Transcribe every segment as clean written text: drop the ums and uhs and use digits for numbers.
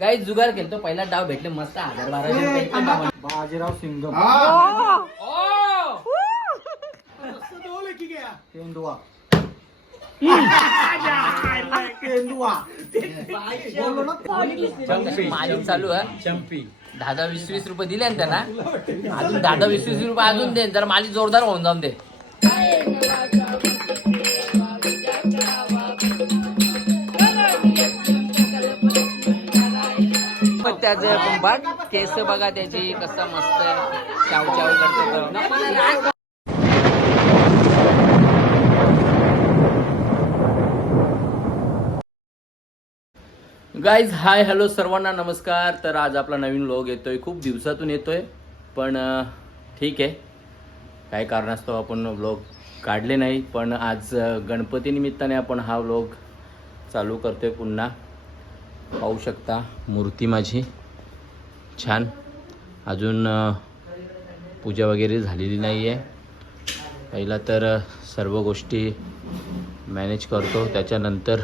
Guys जुगार केलतो पहिला डाव भेटले मस्त 1000-1200 बाजीराव सिंगम तेंदुआ मालिक चालू आहे चंपी 10-20 रुपये दिले ना त्यांना अजून 10-20 रुपये अजून दे जर मालिक जोरदार होऊन जाऊन दे. त्याचं पण बघ केस बघा त्याची कसा मस्त आहे चाव चाव करतो. गाईज हाय हॅलो सर्वांना नमस्कार. तर आज आपला नवीन व्लॉग येतोय, खूप दिवसातून येतोय पण ठीक आहे काही कारणास्तव आपण व्लॉग काढले नाही. पण आज गणपती निमित्ताने आपण हा व्लॉग चालू करतोय पुन्हा. पाहू शकता मूर्ती माझी छान, अजून पूजा वगैरे झालेली नाही आहे. पहिला तर सर्व गोष्टी मॅनेज करतो त्याच्यानंतर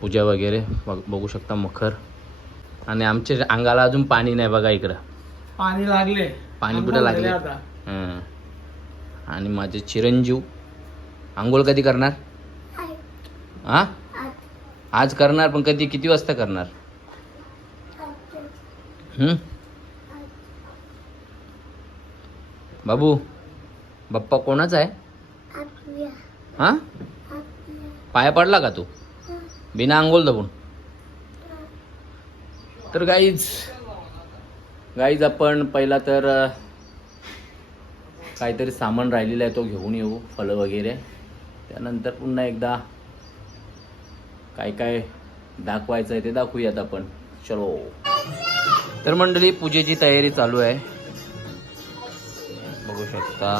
पूजा वगैरे बघू शकता मखर. आणि आमच्या अंगाला अजून पाणी नाही बघा, इकडं पाणी लागले, पाणी कुठं लागले. आणि माझे चिरंजीव आंघोळ कधी करणार? हा आज करणार, पण कधी किती वाजता करणार? बाबू बाप्पा कोणाचा आहे? हा पाया पडला का तू बिना आंघोळ दबून? तर गाईज आपण पहिला तर काहीतरी सामान राहिलेलं आहे तो घेऊन येऊ, फळं वगैरे. त्यानंतर पुन्हा एकदा काय काय दाखवायचं आहे ते दाखवूयात आपण. चलो. तर मंडळी पूजेची तयारी चालू आहे, बघू शकता.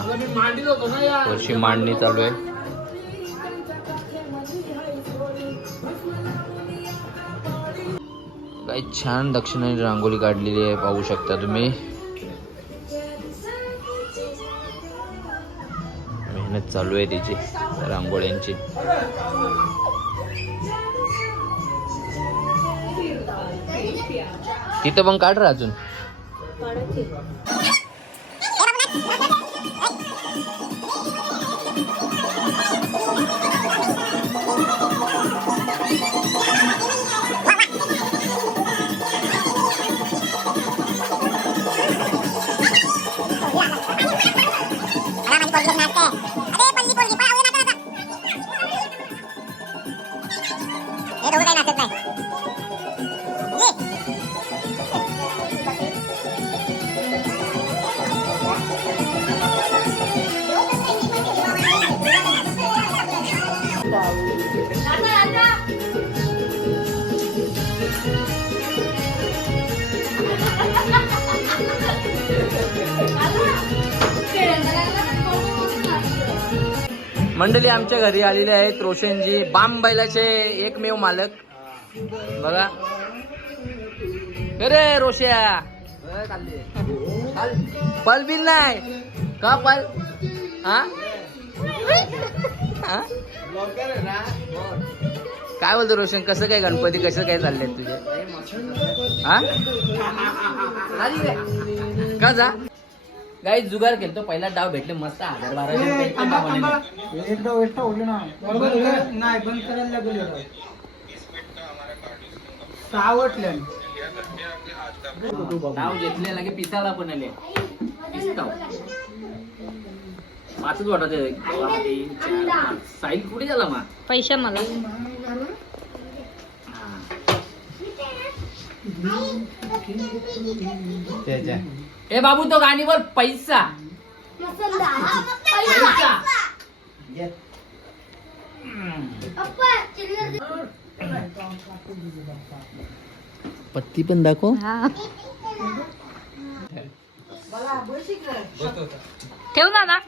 वर्षी मांडणी चालू आहे. काही छान दक्षिणाने रांगोळी काढलेली आहे, पाहू शकता तुम्ही. मेहनत चालू आहे तिची रांगोळ्यांची. तिथं पण काढ रा अजून. मंडळी आमच्या घरी आलेले आहेत रोशनजी, बाम बैलाचे एकमेव मालक. बघा अरे रोश्या पल बिल नाही का पल? हा काय बोलतो रोशन, कसं काय गणपती कसं काय चालले तुझे? हा का जा गाईज जुगार केलतो पहिला डाव भेटले मस्त 1000-1200 नाही बंद करायला लागले डाव घेतले लागे पिसाला पण आले. पाचच वाटायचे. साईल कुठे झाला मा पैसा मला ए बाबू तो गाणी बोल. पैसा पत्ती पण दाखव. ठेव ना.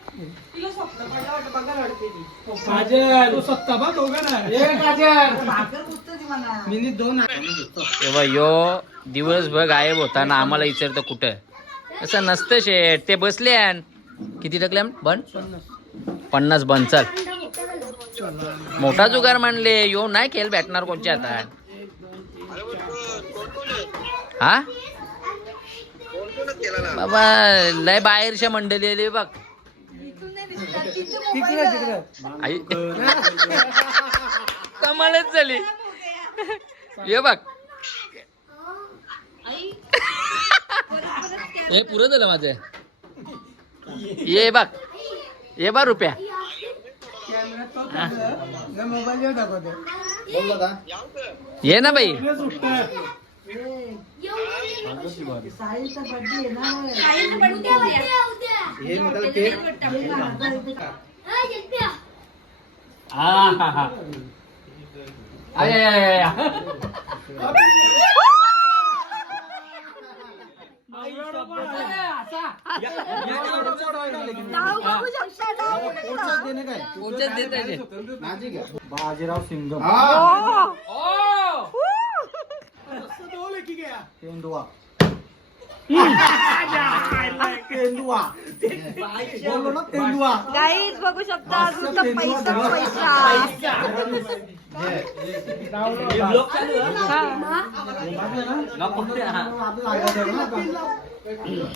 तेव्हा यो दिवसभर गायब होता ना, आम्हाला विचारतं कुठं. असं नसतं शेठ, ते बसले. किती टाकले बन? 50 बन. चल मोठा जुगार मानले यो, नाही खेळ भेटणार कोणच्या आता. हा बाबा लय बाहेरच्या मंडळी आली बघ आई कमालच झाली ये बघ हे पुरं झालं माझं ये बघ ये बा रुपया मोबाईल दाखवते ये ना बाई बाजीराव सिंगम तेंदुआ तेंदुआ बोललो ना तेंदुआ गाईज बघू शकता अजून तर पैसा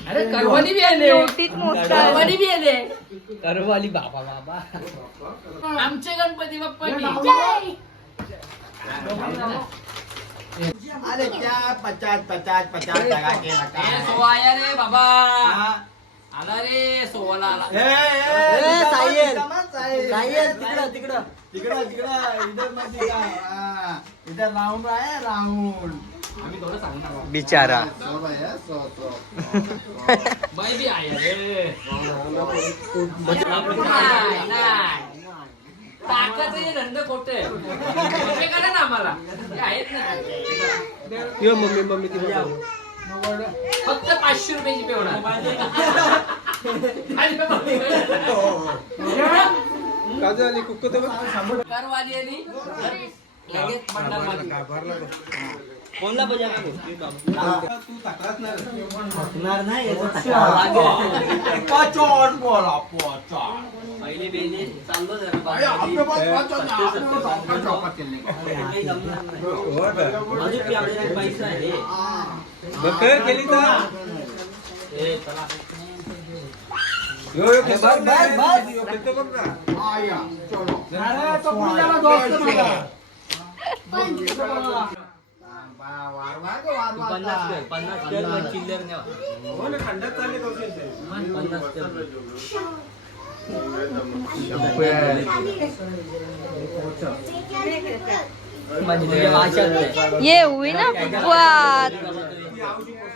अरे करवाली भी आले नोटीत मोजतात. करवाली भी आले करवाली बाबा बाबा आमचे गणपती बाप्पा अरे क्या 50 लगा के सोळा आया रे बाबा आला रे सोळा आला तिकडं इधर राउंड आहे राउंड आम्ही थोडं सांगणार बिचारा बाई बी आया रे ताकाचे रंग कोटे करा ना आम्हाला ते आहेत ना मम्मी फक्त 500 रुपयाची पे होणार काजली कुक्क तर करवाली आली लगेच बंडल वाली. कोणला बजा पहिले बेले चाललो जरा पैसा आहे बकर केली तर पन्नास चिल्लर नेवा ये हुई ना बुवात. 80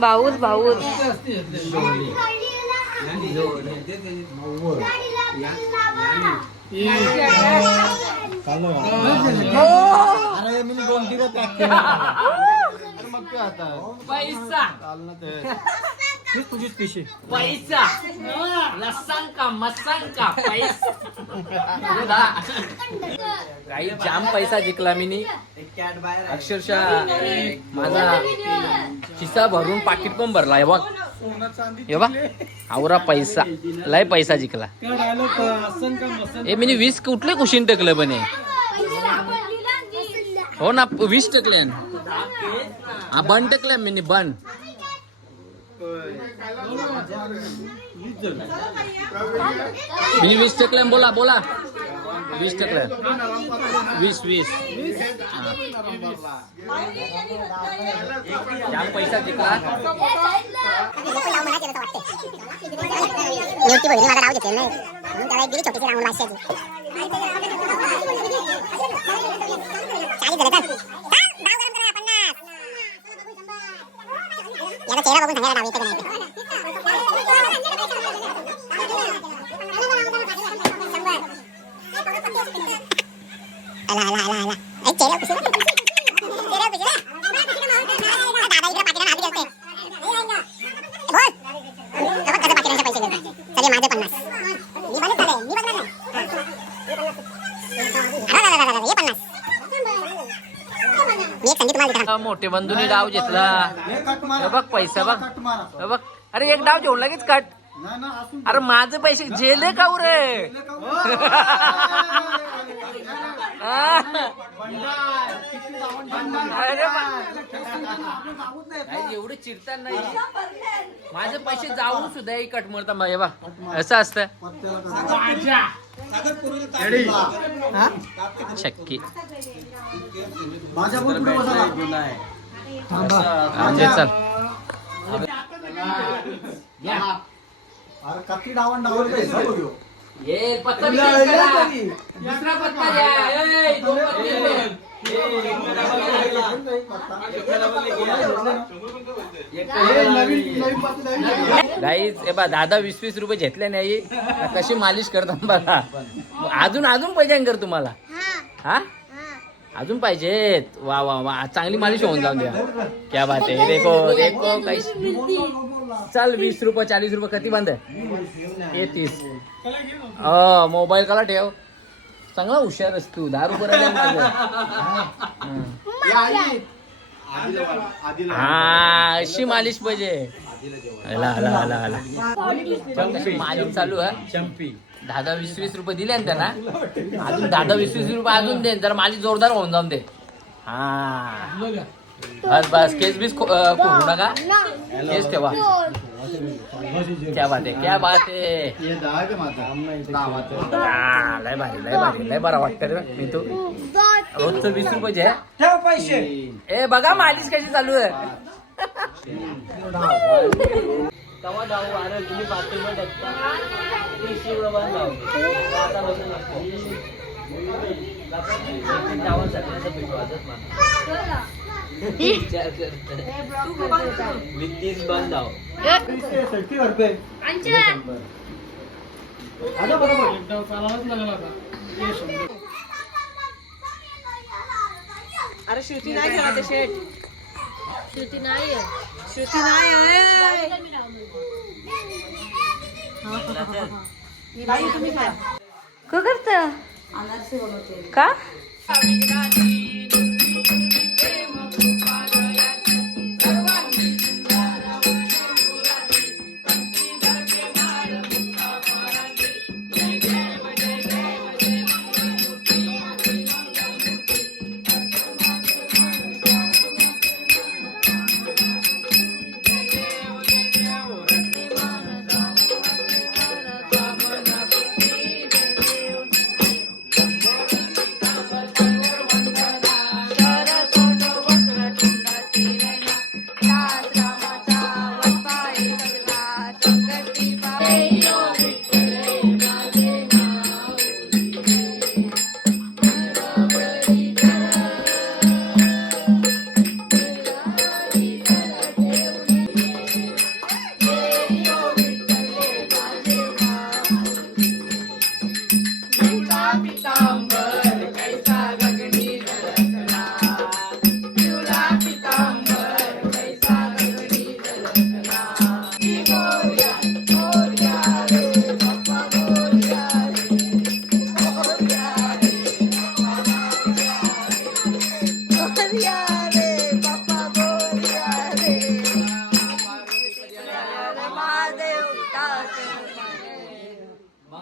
भाऊच भाऊच अरे मी 2-3 पॅक केला मग काय आता पैसा तुझीच पिशी पैसा लसंका मसंका पैसा काही जाम पैसा जिंकला मी अक्षरशः माझा खिसा भरून पाकिट पण भरला हे बघ हे बघ आवरा पैसा लय पैसा जिंकला हे मी 20 कुठले कुशीन टकलं बने हो ना 20 टकले हा बन टकले मी बन मी 20 टकले बोला बोला 20 टकले 20 जाम पैसा जिंकला चेहरा बघून सांगायला नाव येते सगळे माझे 50 मी एक संगीत तुम्हाला देतो. मोठे बंधूनी डाव घेतला. हे बघ पैसा बघ. हे बघ अरे एक डाव घेऊन लगेच कट. अरे माझे पैसे जेले का रे. एवढे चिरताना नाही. माझे पैसे जाऊन सुद्धा एक कट मरता हे बघ असं असतं. शक्की चल अरे कत्ती डावण डावण पैसा बघू. ये पत्ता दुसरा पत्ता द्या. गाईज हे बा दादा 20-20 रुपये घेतले नाही. कशी मालिश करतात बघा. अजून पैसे कर तुम्हाला. हा अजून पाहिजेत. वा वा वा चांगली मालिश होऊन जाऊन द्या. क्या बात आहे. देखो देखो काही चल 20 रुपये 40 रुपये किती बंद आहे. 30 मोबाईल कला ठेव. चांगला हुशार असतो तू. 10 रुपये हा अशी मालिश पाहिजे. मालिश चालू आहे. चंपी 10-20 रुपये दिले ना त्यांना. अजून 10-20 रुपये अजून दे. जरा मालिश जोरदार होऊन जाऊन दे. हा बस बस केस बीस खोडू नका. केस ठेवा. क्या बात आहे क्या बात आहे. लय भारी लय भारी लय बरा वाटतं रे. मी तू रोजचं 20 रुपये ठेव पैसे. ए बघा मालिश कशी चालू आहे. तवा जाऊ अरे तुम्ही बाथरूममध्ये असता 30 रुपये जाऊ आता बसून असतो. वित्तीस बंद आहो. अरे श्रुती नाही खेळायचं शेट. श्रुती नाही तुम्ही काय का करत का.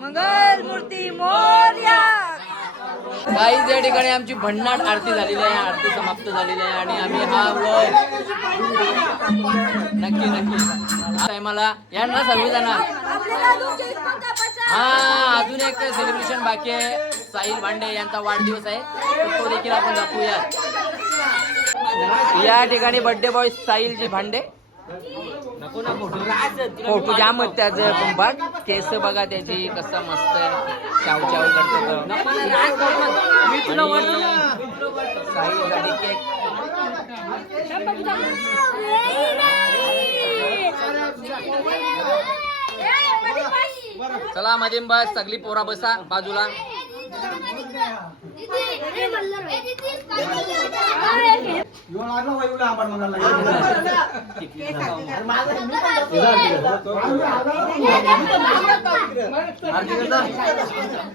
मंगल मूर्ती मोरया. गाईज या ठिकाणी आमची भन्नाट आरती झालेली आहे. आरती समाप्त झालेली आहे आणि आम्ही हा व्लॉग नक्की नक्की टायमाला या ना सर्वजण. हा अजून एक सेलिब्रेशन बाकी आहे. साहिल भांडे यांचा वाढदिवस आहे तर तो देखील आपण दाखवूया. या ठिकाणी बर्थडे बॉय साहिलजी भांडे. फोटो जाम त्याचं कुंभार. केस बघा त्याची कसं मस्त आहे. चाव चाव करतो साहिल केक. चला मध्ये बस सगळी पोरा बसा बाजूला.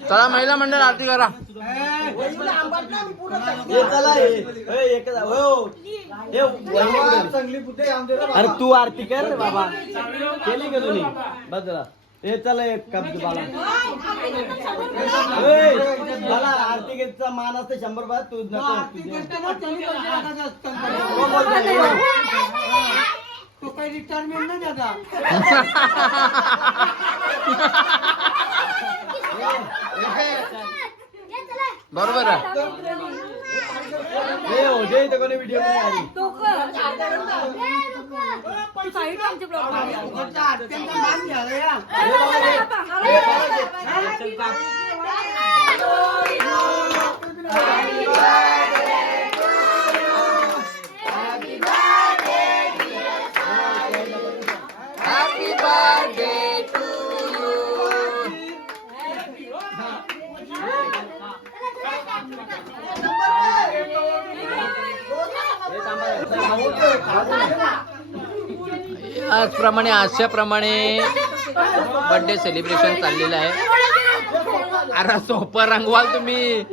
चला महिला मंडळ आरती करा. अरे तू आरती कर बाबा, केली का तुम्ही? बस जरा. हे चला एक कप बाला. मला आरती घेतचा मान असते 100 बात. तू तो काही रिटायरमेंट नाही त्याचा. बरोबर आहे. हे हो जे इथे कोणी व्हिडिओ नाही आली. याचप्रमाणे अशाप्रमाणे बर्थडे सेलिब्रेशन चाललेलं आहे. अरे सोपं रंगवाल तुम्ही.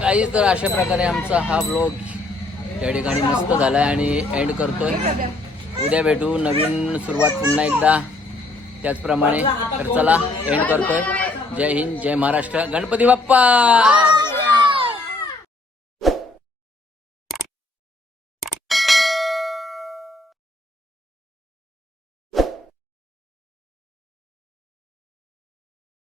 काही तर अशा प्रकारे आमचा हा व्लॉग या ठिकाणी मस्त झालाय आणि एंड करतोय. उद्या भेटू, नवीन सुरुवात पुन्हा एकदा त्याचप्रमाणे. तर चला एंड करतोय. जय हिंद, जय महाराष्ट्र, गणपती बाप्पा.